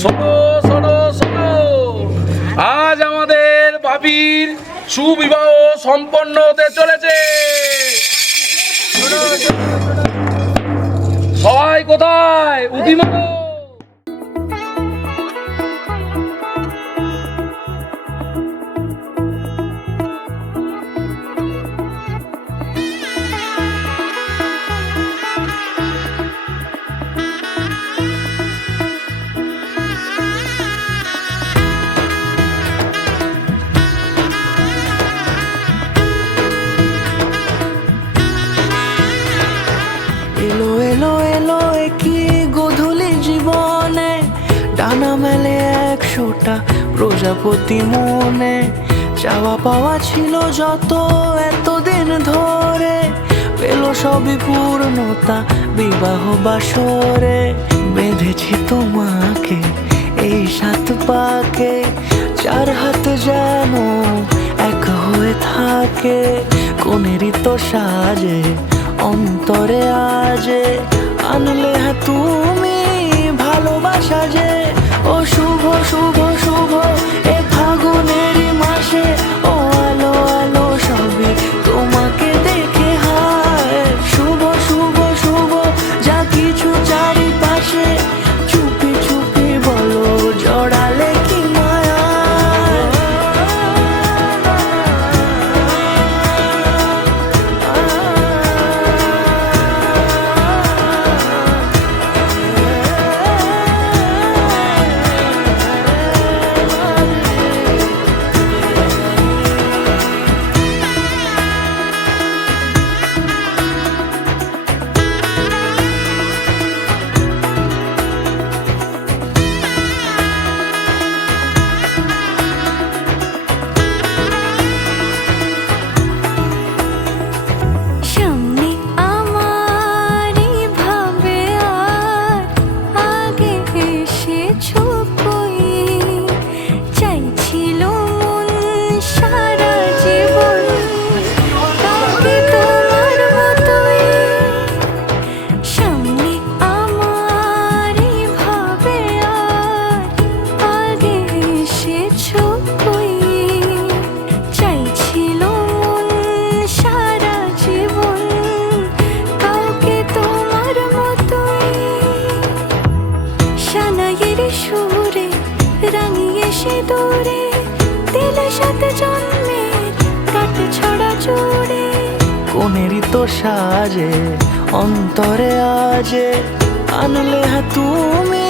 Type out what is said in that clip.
শোনো শোনো শোনো, আজ আমাদের ভাবির সুবিবাহ সম্পন্ন হতে চলেছে। সবাই কোথায় উঠি মারো। এলো এলো এলো কি গোধূলি জীবনে, ডানা মেলে 100টা প্রজাপতি মনে। চাওয়া পাওয়া ছিল যত এতদিন ধরে, পেল সবই পূর্ণতা বিবাহ বাসরে। বেঁধেছি তোমাকে এই 7 পাকে, 4 হাত যেন এক হয়ে থাকে। কোনেরই তো সাজে অন্তরে আজে, আনলে তুমি ভালোবাসা যে। ও শুভ শুভ শুভ এ ফাগুনেরই মাসে, ও আলো আলো সবে তোমাকে দেখে হায়। শুভ শুভ শুভ যা কিছু চারিপাশে, চুপি চুপি বলো জড়ালে কি মায়া। সুরে রাঙিয়ে সে দূরে, দিলে 7 জন্মের কাট ছড়া জোড়ে। কোনেরই তো সাজে অন্তরে আজে, আনলে তুমি